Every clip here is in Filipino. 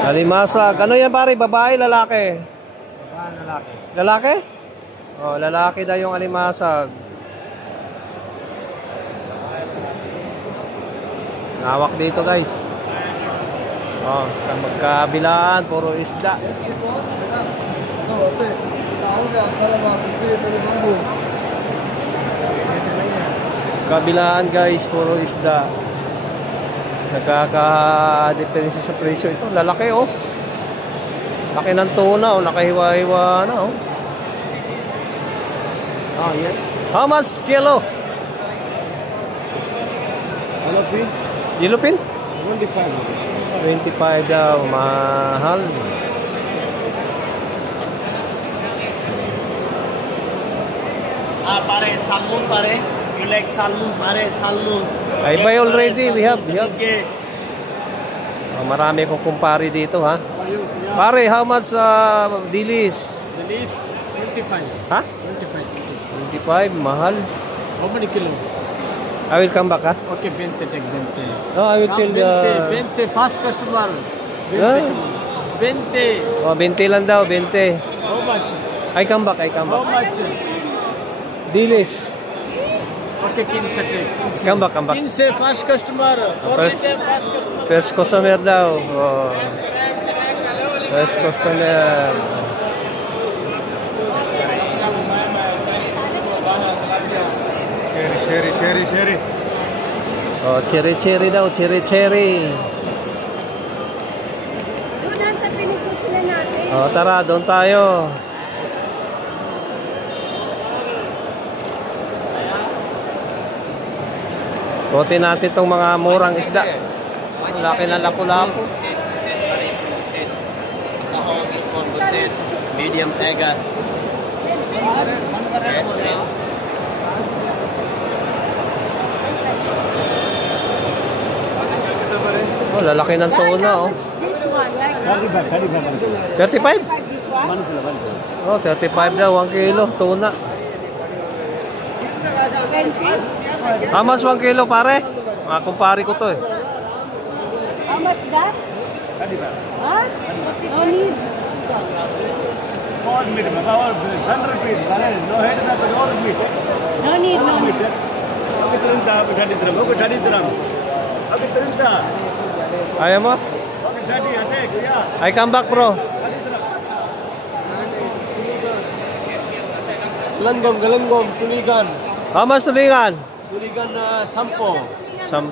Alimasag. Ano yan pare? Babae, lalaki? Lalaki. Lalaki? Oh, lalaki daw yung alimasag. Nawak dito guys. Oh, magkabilaan, puro isda. Kabilaan guys, puro isda. Nagkaka-diferensya sa presyo ito. Lalaki oh. Laki ng tuna oh, nakahiwa-hiwa na oh. Oh yes. How much kilo? Yellowfin? Yellowfin? 25. 25 daw, mahal. Pare, salmon pare. You like salmon pare, salmon. I buy already, we have. Okay. Oh, marami kong kumpare dito ha. Pare, how much dilis? Dilis 25. Ha? 25. 25, mahal. How many kilo? I will come back ha. Okay, 20, take 20. No, I will kill the... 20, fast customer. 20. Yeah. 20. Oh, 20 lang daw, 20. How much? I come back. How much? Dilis. Okay, 15 take. Come back. 15 fast customer. Fast customer. First customer daw. Oh. First customer. Cherry. Oh, cherry daw, cherry. Doon sa pinipila natin. Oh, tara, doon tayo. Kote natin itong mga murang isda. Ang laki ng lapu-lapu. Medium tiger. Oh, lalaki ng tuna oh. This one, like that. 35? This one. Oh, 35 daw, 1 kilo, tuna. 20. How much 1 kilo pare? Mga kumpare ko to eh. How much that? Huh? No need. All meat, all 100 feet. No head, all meat. No need. Okay, 30 dirham. Okay, 30. Ayaw mo? Okay, 30, I take, yeah. I come back bro. Galanggong, tuligan. How much tulingan? Tuligan na 10. 10.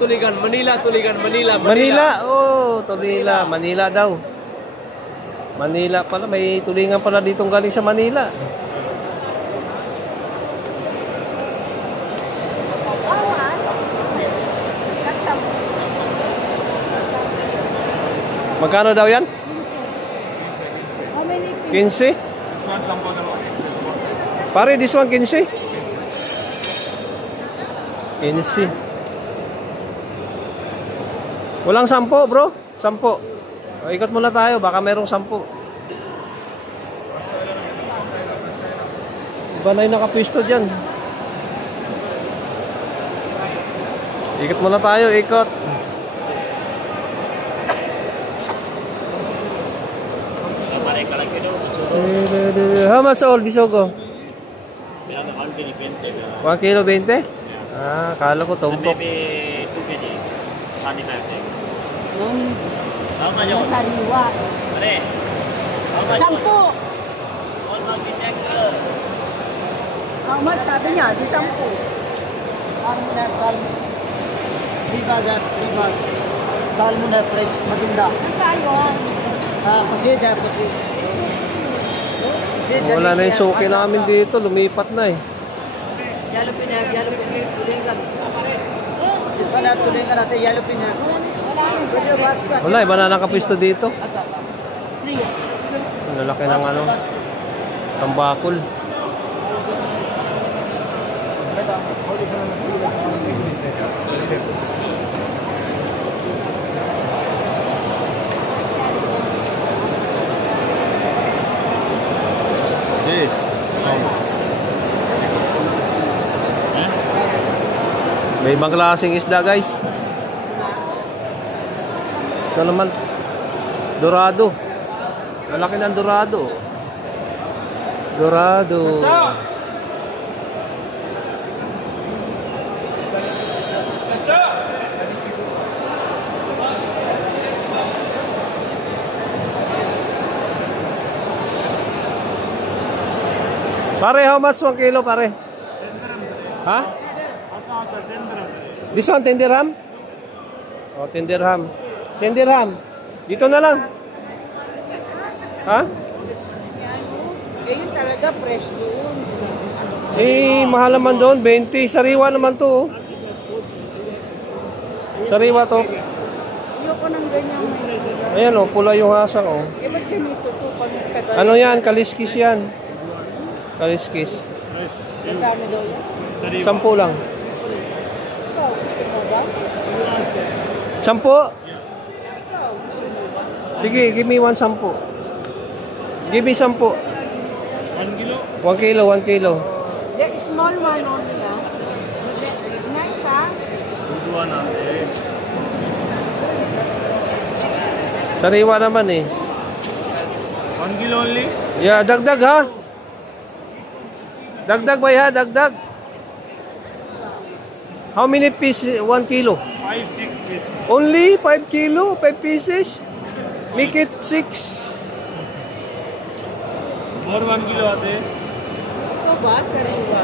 Tuligan. Manila. Manila? Oh, Manila. Manila daw. Manila pala. May tulingan pala ditong galing sa Manila. Magkano daw yan? How many pieces? 15? Pare, this one 15? 15. Walang 10 bro? 10. O, ikot muna tayo, baka merong 10. Iba na yung nakapisto dyan. Ikot muna tayo, ikot. How much all bisogo? 1 kilo 20? Ah, kala ko tumpok. Maybe 2 kg. 25 take. No need. How much? Sariwa. Pare. How much? 10. All market check. How much sabi niya? Di 10. Salmon na fresh, maganda. Magkano? Kasi Wala na yung suki namin dito, lumipat na eh. yellow tulingan. Siswana tulingan natin, yellow pinya. Wala, iba na nakapisto dito. Ang lalaki ng ano, tambakol. May ibang klaseng isda guys. Ito naman, Dorado. Malaki ng Dorado. Dorado. Pare, how much 1 kilo, pare? Ha? This one, 10 dirham? Oh, 10 dirham. 10 dirham. Dito na lang. Ha? Eh, yun talaga fresh doon. Eh, mahal naman doon. 20. Sariwa naman to. Oh. Sariwa to. Ayoko ng ganyan. Ayan oh, pula yung hasang oh. Eh, ba't ganito to? Pagkakadal. Ano yan? Kaliskis yan. Kaliskis. Magkano daw yan? 10 lang. Ikaw, gusto mo ba? 10? Ikaw, gusto mo ba? Sige, give me 1 10. Give me 10. 1 kilo? 1 kilo, 1 kilo. The small one only, ah. Nice, ah. Sariwa naman eh. 1 kilo only? Yeah, dagdag ha. Dagdag ba ya? Dagdag. How many pieces? 1 kilo? 5, 6 pieces. Only 5 kilo? 5 pieces? Make it 6. More 1 kilo ate. Ito ba? Sariwa.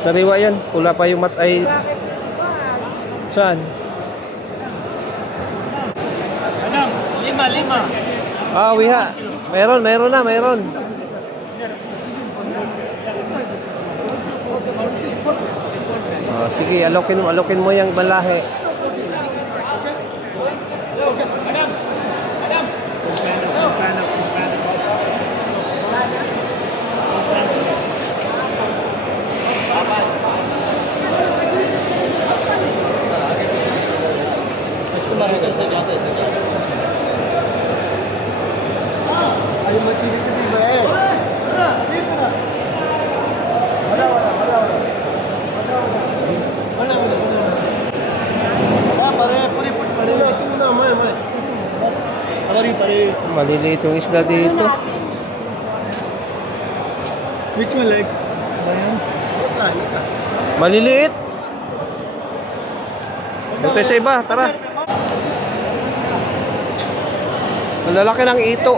Sariwa yan. Pula pa yung ay. Bakit ba? Saan? Madam, 5. Ah, wiha. Meron na, meron. Oh, sige, alokin mo yung balahe. अरे मछली कितनी है? Maliliit yung isda dito. Which one like? Maliliit. Dito sa iba, tara. Malalaki ng ito.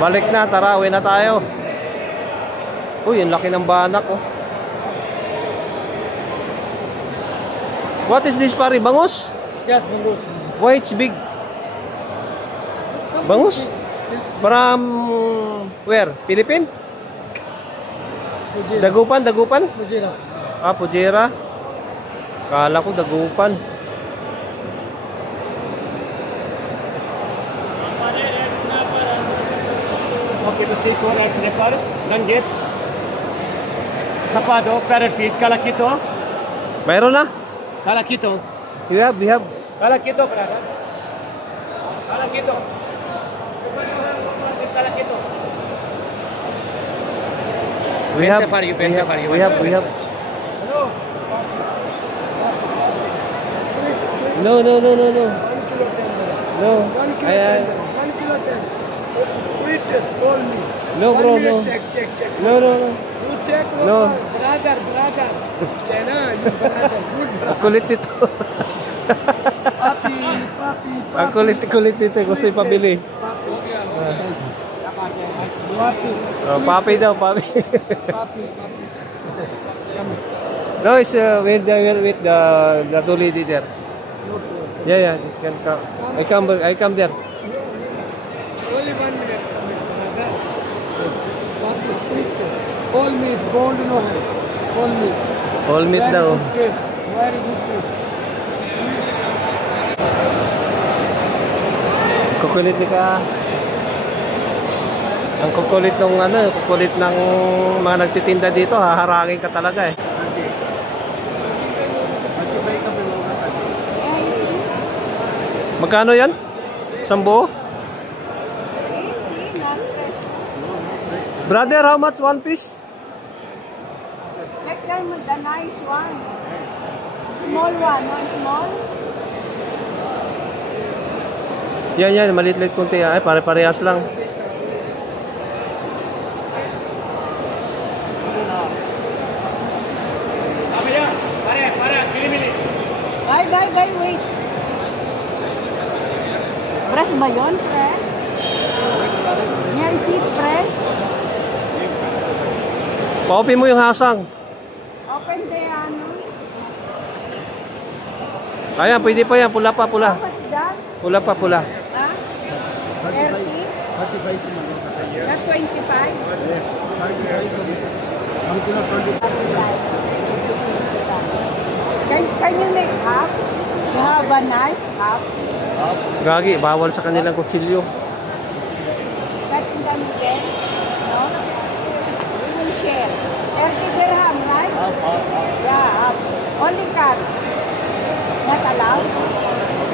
Balik na, tara, uwi na tayo. Uy, ang laki ng banak oh. What is this, pare? Bangus? Yes, bangus. Why it's big? Bangus? From where? Philippine? Dagupan? Mujira. Ah, Pujera. Kala ko Dagupan. Okay, to see core red snapper, langgit, sapado, parrot fish, kalakito. Mayroon na? Kalakito. We have. Kalakito, brother. Kalakito. Kalakito. We have. for you, We have. for you. We have. Hello. No. 1 kilo 10. No. 1 kilo 10. 1 kilo 10. Sweet, call me. No, bro, no. Check. No. You check, No. brother. China, you brother. Good brother. Kulit nito. Papi. Ang kulit nito. Gusto yung pabili. Papi. Oh, papi daw, papi. Papi. No, it's with the two lady there. Yeah, you can come. I come there. Only 1 minute, brother. Papi, sweet. All meat, bone no hai. All meat. All meat Very daw. good taste. Very good taste. Kukulit ni ka. Ang kukulit ng mga nagtitinda dito, haharangin ka talaga eh. Magkano yan? 10? Eh, see, not fresh. Brother, how much one piece? Check them with the nice one. Small one, no small? Yan, maliit-liit konti. Ay, pare-parehas lang. Bye, wait. Fresh ba yun, fresh? Yan, keep fresh. Pa-open mo yung hasang. Open the ano. Ayan, pwede pa yan. Pula pa, pula. How much that? Pula pa, pula. Ha? 30? 35 That's 25? Can you make half? You have a knife? Half? Gagi, bawal sa kanilang kutsilyo. Cut in the middle? No? We will share. 30 dirham, right? Yeah, half. Only cut. Not allowed?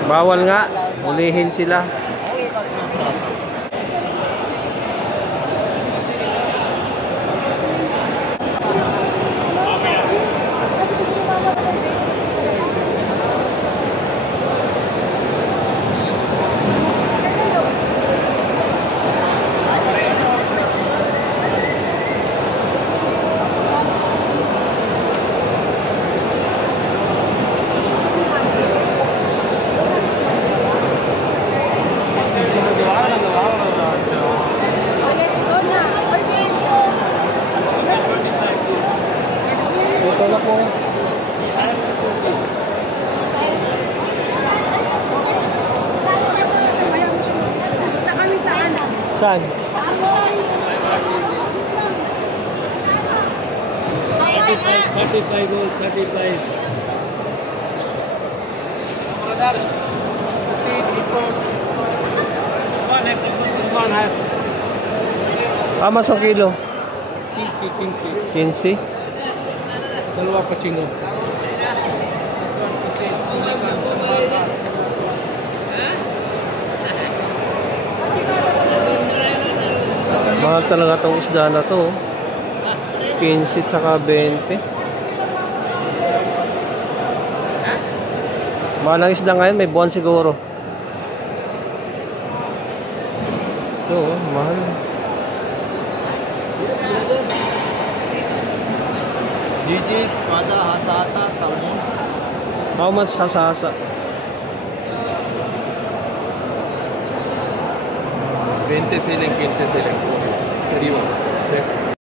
Bawal nga. Hulihin sila. Let's go na. Ito na po. Punta kami sa ano? Saan? Mas ang kilo? 15. Dalawa pachingo. Mahal talaga tong isda na to. 15 tsaka 20. Mahal ang isda ngayon, may buwan siguro. Ito, mahal. GG, espada, hasa-hasa, salmon. How much hasa-hasa? 20 ceiling, 15 ceiling. Serio.